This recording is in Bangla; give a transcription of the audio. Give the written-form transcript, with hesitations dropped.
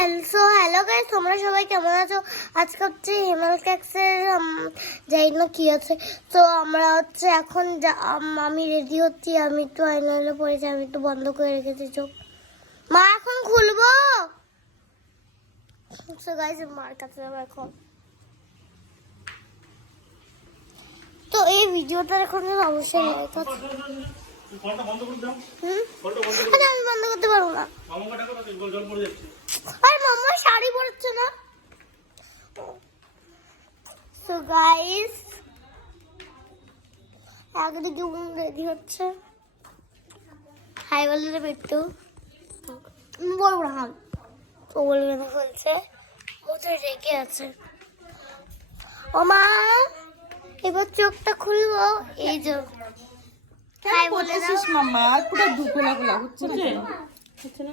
হ্যালো গাইস, তোমরা সবাই কেমন আছো? আজকে হচ্ছে হিমাল ক্যাক্সের যাই না কি আছে। তো আমরা হচ্ছে এখন আমি রেডি হচ্ছি। আমি তো আইনালে পড়েছি, আমি তো বন্ধ করে রেখেছি চোখ। মা এখন খুলবো। সো গাইস, মার কাছে যাবো এখন। তো এই ভিডিওটা এখন অবশ্যই লাইক আছে। আমি বন্ধ করতে পারবো না। আরে মাম্মা শাড়ি পরছে না। সো গাইস, একদিকে রেডি হচ্ছে। হাই বলে রে বিট্টু, বলবো না। হাল ও বলবে না, বলছে ও তো রেগে আছে। ও মা, এবার চোখটা খুলবো। এই যে হাই বলে দাও মাম্মা, পুরো দুকলা হচ্ছে না।